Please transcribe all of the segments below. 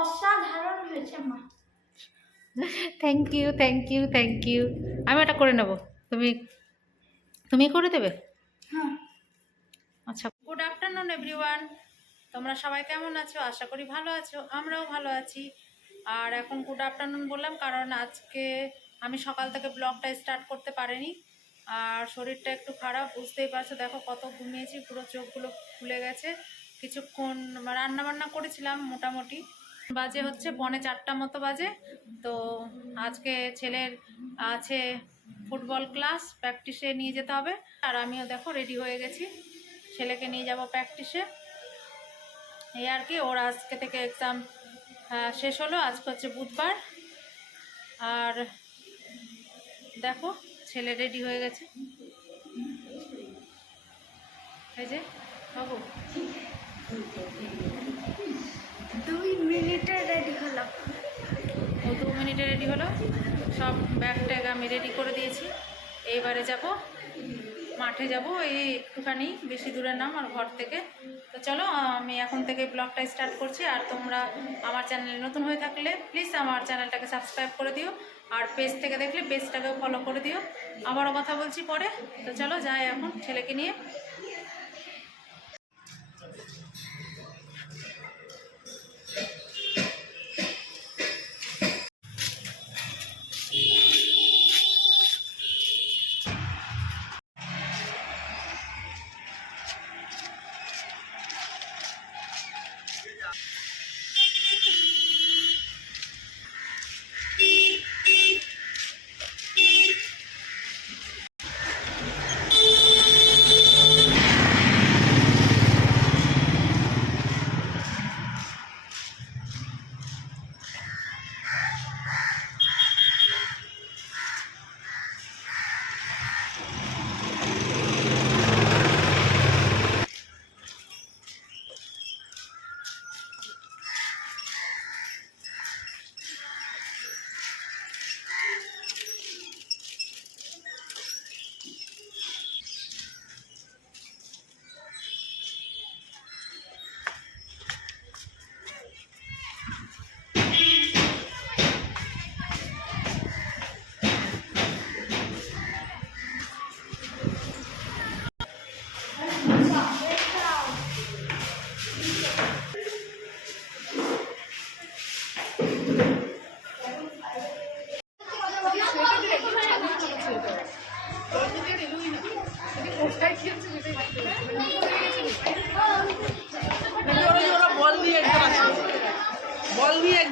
অসাধারণ হয়েছে মা। Thank you thank you thank you আমি এটা করে নেব। তুমি তুমি করে দেবে? হ্যাঁ। আচ্ছা। গুড আফটারনুন এভরিওয়ান তোমরা সবাই কেমন আছো? আশা করি ভালো আছো। আমরাও ভালো আছি। আর এখন গুড আফটারনুন বললাম কারণ আজকে আমি সকাল থেকে ব্লগটা স্টার্ট করতে পারিনি। আর শরীরটা একটু খারাপ বুঝতেই পারছ। দেখো কত ঘুমিয়েছি পুরো চোখগুলো ফুলে গেছে। কিছুক্ষণ রান্না বান্না করেছিলাম মোটামুটি। বাজে হচ্ছে পনে চারটা মতো বাজে। তো আজকে ছেলের আছে ফুটবল ক্লাস, প্র্যাকটিসে নিয়ে যেতে হবে। আর আমিও দেখো রেডি হয়ে গেছি। ছেলেকে নিয়ে যাব প্র্যাকটিসে। এই আর কি, ওর আজকে থেকে এক্সাম শেষ হলো। আজকে হচ্ছে বুধবার। আর দেখো, ছেলে রেডি হয়ে গেছে। এই যে, বাবু। দুই মিনিটে রেডি হলাম। ও দু মিনিটে রেডি হলো। সব ব্যাগ ট্যাগ আমি রেডি করে দিয়েছি। এইবারে যাব, মাঠে যাব, এই একটুখানি বেশি দূরে নাম আমার ঘর থেকে। তো চলো, আমি এখন থেকে ব্লগটা স্টার্ট করছি। আর তোমরা আমার চ্যানেলে নতুন হয়ে থাকলে প্লিজ আমার চ্যানেলটাকে সাবস্ক্রাইব করে দিও। আর পেজ থেকে দেখলে পেজটাকেও ফলো করে দিও। আবারও কথা বলছি পরে। তো চলো, যাই এখন ছেলেকে নিয়ে।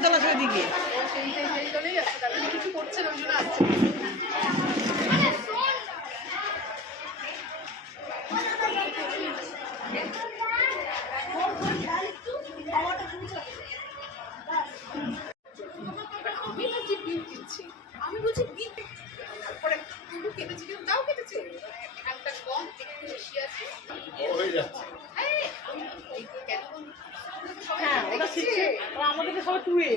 বল নিয়ে একদম আছে ওইদিকে আমি আমাদেরকে সবাই টুয়ে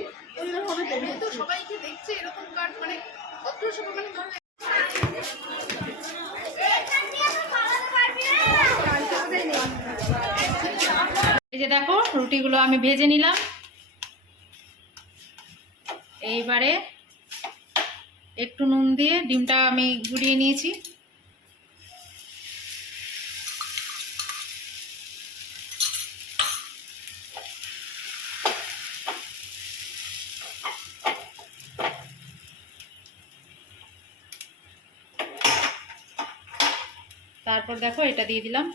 তো সবাইকে দেখছে এরকম কার্ড মানে অত সবাই মানে এই যে দেখো রুটিগুলো আমি ভেজে নিলাম। এইবারে একটু নুন দিয়ে ডিমটা আমি গুড়িয়ে নিয়েছি। তারপর দেখো এটা দিয়ে দিলাম।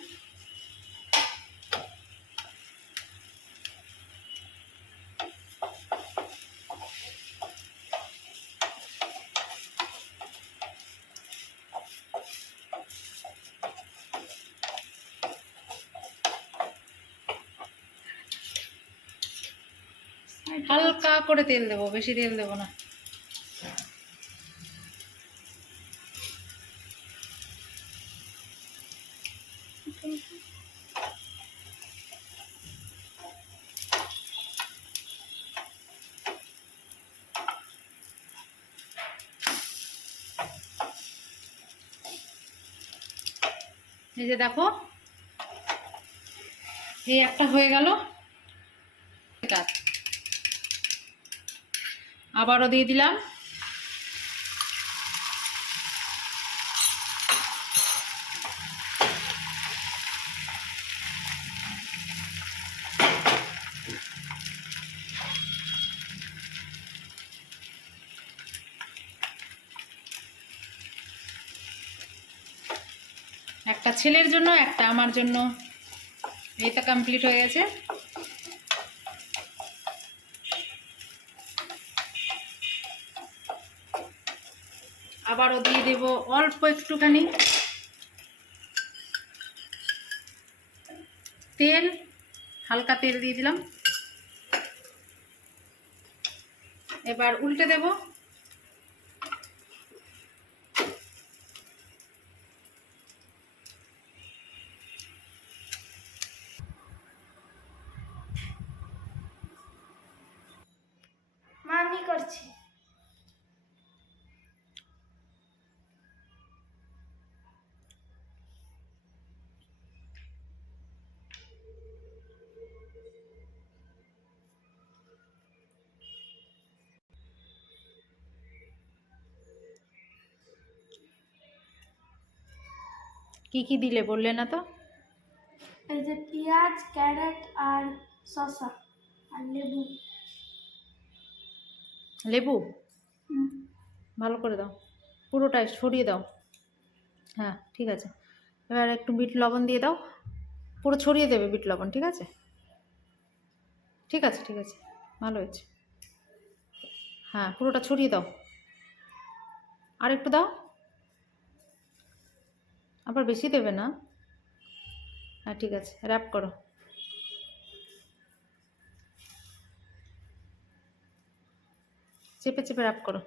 হালকা করে তেল দেবো বেশি তেল দেবো না। এই যে দেখো এই একটা হয়ে গেল। আবারও দিয়ে দিলাম। একটা ছেলের জন্য, একটা আমার জন্য। এইটা কমপ্লিট হয়ে গেছে। আবারও দিয়ে দেব অল্প একটুখানি। তেল, হালকা তেল দিয়ে দিলাম। এবার উল্টে দেব। কি কি দিলে বললে না তো? এই যে পেঁয়াজ ক্যারেট আর শসা আর লেবু। লেবু। ভালো করে দাও। পুরোটাই ছড়িয়ে দাও। হ্যাঁ ঠিক আছে। এবার একটু বিট লবণ দিয়ে দাও। পুরো ছড়িয়ে দেবে বিট লবণ ঠিক আছে? ঠিক আছে ঠিক আছে। ভালো হয়েছে। হ্যাঁ পুরোটা ছড়িয়ে দাও। আর একটু দাও। আবার বেশি দেবে না? হ্যাঁ ঠিক আছে র্যাপ করো। চেপে চেপে র্যাপ করো।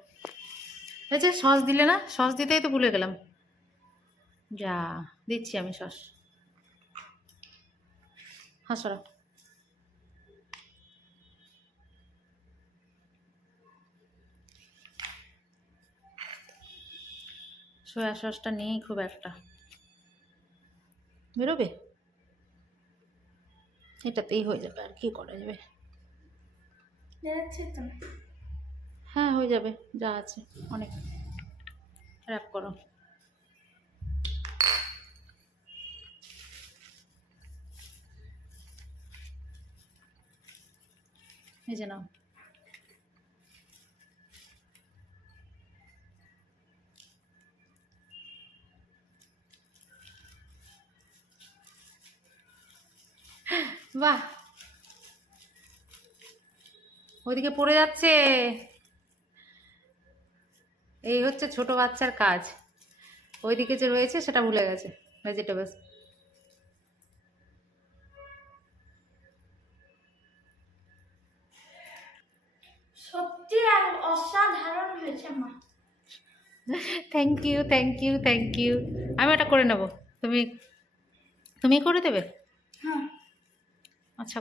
যে সস দিলে না, সস দিতেই তো ভুলে গেলাম। যা, দিচ্ছি আমি সস। হ্যাঁ সরা। সয়া সসটা নেই খুব একটা। বেরোবে? এটাতেই হয়ে যাবে আর কি করা যাবে? হ্যাঁ হয়ে যাবে যা আছে অনেক। র্যাপ করো। এই যে নাও। বাহ। ওইদিকে পড়ে যাচ্ছে। এই হচ্ছে ছোট বাচ্চার কাজ। ওইদিকে যে রয়েছে সেটা ভুলে গেছে ভেজিটেবলস সত্যি অসাধারণ হয়েছে মা। Thank you thank you thank you আমি এটা করে নেব। তুমি তুমি করে দেবে? হ্যাঁ। আচ্ছা